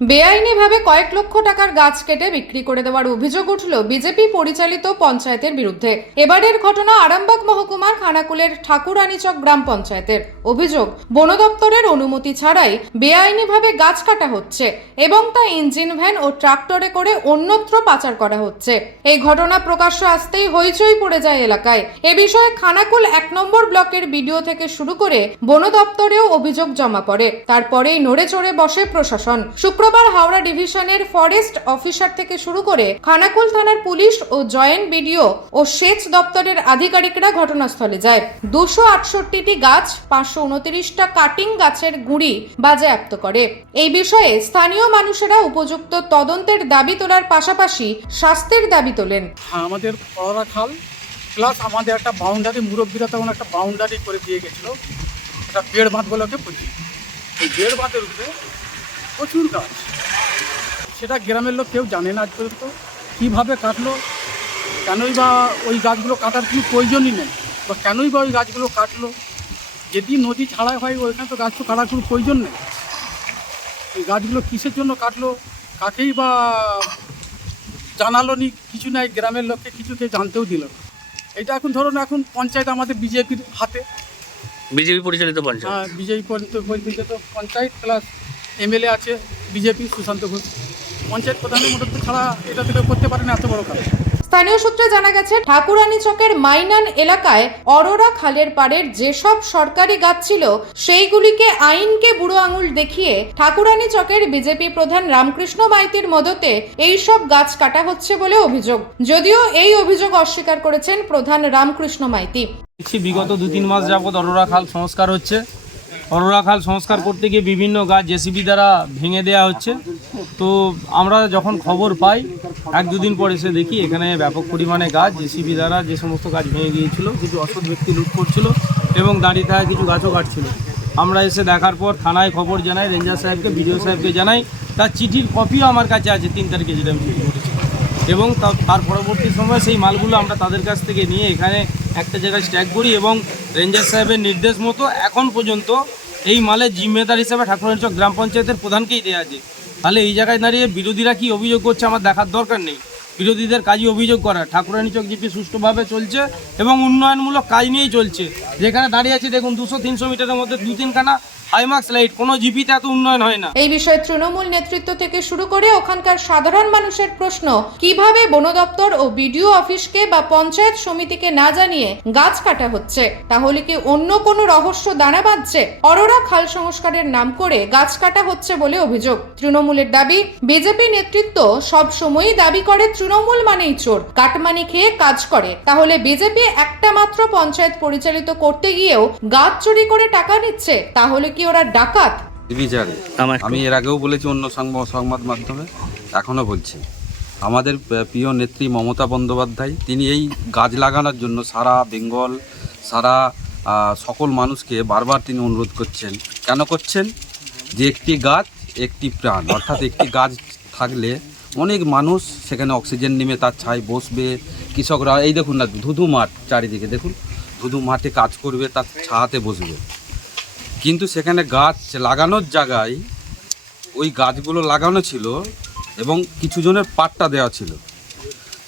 বেআইনিভাবে কয়েক লক্ষ টাকার গাছ কেটে বিক্রি করে দেওয়ার অভিযোগ উঠল বিজেপি পরিচালিত পঞ্চায়েতের বিরুদ্ধে। এবারের ঘটনা আরামবাগ মহকুমার খানাকুলের ঠাকুরানীচক গ্রাম পঞ্চায়েতের। অভিযোগ, বন দপ্তরের অনুমতি ছাড়াই বেআইনিভাবে গাছ কাটা হচ্ছে এবং তা ইঞ্জিন ভ্যান ও ট্রাক্টরে করে অন্যত্র পাচার করা হচ্ছে। এই ঘটনা প্রকাশ্য আসতেই হইচই পড়ে যায় এলাকায়। এ বিষয়ে খানাকুল এক নম্বর ব্লকের বিডিও থেকে শুরু করে বন দপ্তরেও অভিযোগ জমা পড়ে। তারপরেই নড়ে চড়ে বসে প্রশাসন। শুক্রবার হাওড়া ডিভিশনের ফরেস্ট অফিসার থেকে শুরু করে খানাকুল থানার পুলিশ ও জয়েন্ট বিডিও ও সেচ দপ্তরের আধিকারিকরা ঘটনাস্থলে যায়। দুশো আটষট্টিটি গাছ, পাঁচশো উনত্রিশটা কাটিং গাছের গুঁড়ি বাজেয়াপ্ত করে। এই বিষয়ে স্থানীয় মানুষেরা উপযুক্ত তদন্তের দাবি তোলার পাশাপাশি শাস্তির দাবি তোলেন। আমাদের খাল প্লাস আমাদের একটা বাউন্ডারি মুরব্বীরা তখন একটা বাউন্ডারি করে দিয়ে গেছিল। একটা বেড় বাঁধগুলোকে বুঝি এই বেড় বাঁধের উপরে প্রচুর গাছ। সেটা গ্রামের লোক কেউ জানে না আজ পর্যন্ত। কীভাবে কাটলো? কেনই বা ওই গাছগুলো কাটার কোনো প্রয়োজনই নেই। বা কেনই বা ওই গাছগুলো কাটলো? যদি নদী ছাড়া হয় ওইখানে তো গাছ তো কাটার কোনো প্রয়োজন নেই। এই গাছগুলো কিসের জন্য কাটলো? কাকেই বা জানালো নি? কিছু নাই গ্রামের লোককে কিছু কিছুকে জানতেও দিল না। এটা এখন ধরুন এখন পঞ্চায়েত আমাদের বিজেপির হাতে। বিজেপি পরিচালিত পঞ্চায়েত। হ্যাঁ বিজেপি পরিচালিত পঞ্চায়েত প্লাস এমএলএ আছে বিজেপি সুশান্ত ঘোষ। পঞ্চায়েত প্রধানের মধ্যে তো ছাড়া এটা থেকে করতে পারে না এত বড় কাজ। স্থানীয় সূত্রে জানা গেছে ঠাকুরানী চকের মাইনান এলাকায় অরোরা খালের পাড়ের যেসব সরকারি গাছ ছিল সেইগুলিকে আইনকে বুড়ো আঙুল দেখিয়ে ঠাকুরানী চকের বিজেপি প্রধান রামকৃষ্ণ মাইতির মদতে এই সব গাছ কাটা হচ্ছে বলে অভিযোগ। যদিও এই অভিযোগ অস্বীকার করেছেন প্রধান রামকৃষ্ণ মাইতি। বিগত দু তিন মাস যাবৎ অরোরা খাল সংস্কার হচ্ছে। অরোরা খাল সংস্কার করতে গিয়ে বিভিন্ন গাছ জেসিবি দ্বারা ভেঙে দেওয়া হচ্ছে। তো আমরা যখন খবর পাই, এক দুদিন পর এসে দেখি এখানে ব্যাপক পরিমাণে গাছ জেসিবি দ্বারা যে সমস্ত গাছ ভেঙে গিয়েছিল, কিছু অসৎ ব্যক্তি লুট করছিল এবং দাঁড়িয়ে থাকা কিছু গাছও কাটছিল। আমরা এসে দেখার পর থানায় খবর জানাই, রেঞ্জার সাহেবকে, বিডিও সাহেবকে জানাই, তার চিঠির কপিও আমার কাছে আছে তিন তারিখে যেটা আমি চিঠি করেছি। এবং তার পরবর্তী সময় সেই মালগুলো আমরা তাদের কাছ থেকে নিয়ে এখানে একটা জায়গায় স্ট্যাক করি এবং রেঞ্জার সাহেবের নির্দেশ মতো এখন পর্যন্ত এই মালের জিম্মেদার হিসেবে ঠাকুরঞ্চ গ্রাম পঞ্চায়েতের প্রধানকেই দেওয়া আছে। তাহলে এই জায়গায় দাঁড়িয়ে বিরোধীরা কি অভিযোগ করছে আমার দেখার দরকার নেই। বিরোধীদের কাজই অভিযোগ করা। ঠাকুরানীচক জিপি সুষ্ঠুভাবে চলছে এবং উন্নয়নমূলক কাজ নিয়েই চলছে। যেখানে দাঁড়িয়ে আছে, দেখুন, দুশো, তিনশো মিটারের মধ্যে দু তিনখানা লাইট কোনো উন্নয়ন হয় না। এই বিষয়ে তৃণমূল নেতৃত্ব থেকে শুরু করে ওখানকার সাধারণ মানুষের প্রশ্ন বন দপ্তর ও বিডিও অফিসকে বা পঞ্চায়েত সমিতিকে না জানিয়ে গাছ কাটা হচ্ছে? তাহলে কি অন্য কোনো রহস্য বাঁধছে? অরোরা খাল সংস্কারের নাম করে গাছ কাটা হচ্ছে বলে অভিযোগ। তৃণমূলের দাবি, বিজেপি নেতৃত্ব সব সময়ই দাবি করে তৃণমূল মানেই চোর। কাটমানি খেয়ে কাজ করে। তাহলে বিজেপি একটা মাত্র পঞ্চায়েত পরিচালিত করতে গিয়েও গাছ চুরি করে টাকা নিচ্ছে? তাহলে কি ওরা ডাকাত? বিচারে আমি এর আগেও বলেছি অন্য সংবাদ সংবাদ মাধ্যমে এখনও বলছি। আমাদের প্রিয় নেত্রী মমতা বন্দ্যোপাধ্যায় তিনি এই গাছ লাগানোর জন্য সারা বেঙ্গল সারা সকল মানুষকে বারবার তিনি অনুরোধ করছেন। কেন করছেন? যে একটি গাছ একটি প্রাণ। অর্থাৎ একটি গাছ থাকলে অনেক মানুষ সেখানে অক্সিজেন নেমে তার ছায় বসবে, কৃষকরা, এই দেখুন না, ধুধু মাঠ চারিদিকে, দেখুন, ধুধু মাঠে কাজ করবে, তার ছায়াতে বসবে। কিন্তু সেখানে গাছ লাগানোর জায়গায় ওই গাছগুলো লাগানো ছিল এবং কিছু জনের পাট্টা দেওয়া ছিল।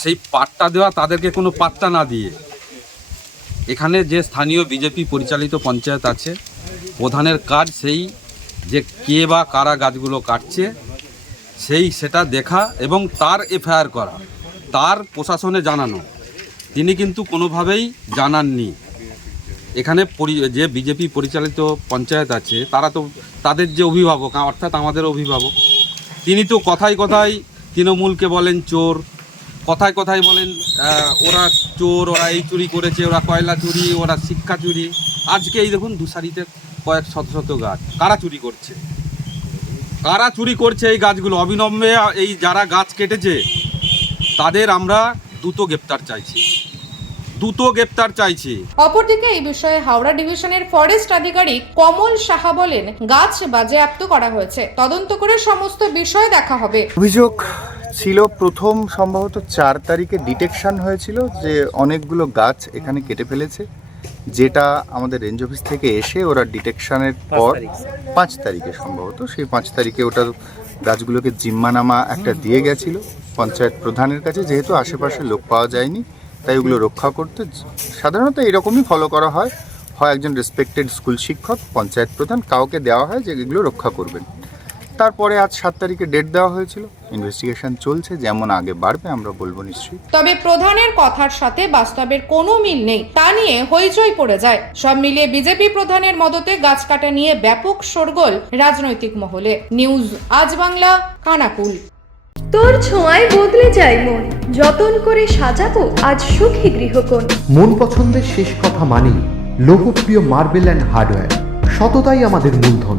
সেই পাট্টা দেওয়া তাদেরকে কোনো পাত্তা না দিয়ে এখানে যে স্থানীয় বিজেপি পরিচালিত পঞ্চায়েত আছে, প্রধানের কাজ সেই যে কে বা কারা গাছগুলো কাটছে সেই সেটা দেখা এবং তার এফআইআর করা, তার প্রশাসনে জানানো। তিনি কিন্তু কোনোভাবেই জানাননি। এখানে যে বিজেপি পরিচালিত পঞ্চায়েত আছে, তারা তো তাদের যে অভিভাবক, অর্থাৎ আমাদের অভিভাবক, তিনি তো কথায় কথায় তৃণমূলকে বলেন চোর, কথায় কথায় বলেন ওরা চোর, ওরা এই চুরি করেছে, ওরা কয়লা চুরি, ওরা শিক্ষা চুরি। আজকে এই দেখুন দুসারিতে কয়েক শত শত গাছ। কারা চুরি করছে? কারা চুরি করছে এই গাছগুলো? অবিলম্বে এই যারা গাছ কেটেছে তাদের আমরা দ্রুত গ্রেপ্তার চাইছি। দ্রুত গ্রেপ্তার চাইছি। অপরদিকে এই বিষয়ে হাওড়া ডিভিশনের ফরেস্ট আধিকারিক কমল সাহা বলেন গাছ বাজেয়াপ্ত করা হয়েছে। তদন্ত করে সমস্ত বিষয় দেখা হবে। অভিযোগ ছিল প্রথম সম্ভবত চার তারিখে ডিটেকশন হয়েছিল যে অনেকগুলো গাছ এখানে কেটে ফেলেছে। যেটা আমাদের রেঞ্জ অফিস থেকে এসে ওরা ডিটেকশনের পর পাঁচ তারিখে সম্ভবত সেই পাঁচ তারিখে ওটা গাছগুলোকে জিম্মানামা একটা দিয়ে গেছিল পঞ্চায়েত প্রধানের কাছে যেহেতু আশেপাশে লোক পাওয়া যায়নি তাই ওগুলো রক্ষা করতে সাধারণত এরকমই ফলো করা হয়। হয় একজন রেসপেক্টেড স্কুল শিক্ষক পঞ্চায়েত প্রধান কাউকে দেওয়া হয় যে এগুলো রক্ষা করবেন। তারপরে আজ সাত তারিখে ডেট দেওয়া হয়েছিল। ইনভেস্টিগেশন চলছে যেমন আগে বাড়বে আমরা বলব নিশ্চয়ই। তবে প্রধানের কথার সাথে বাস্তবের কোনো মিল নেই তা নিয়ে হইচই পড়ে যায়। সব মিলিয়ে বিজেপি প্রধানের মদতে গাছ কাটা নিয়ে ব্যাপক শোরগোল রাজনৈতিক মহলে। নিউজ আজ বাংলা কানাকুল। তোর ছোঁয়ায় বদলে যায় মন যতন করে সাজাবো আজ সুখী গৃহকোণ। মন পছন্দের শেষ কথা মানি লোকপ্রিয় মার্বেল অ্যান্ড হার্ডওয়্যার সততাই আমাদের মূলধন।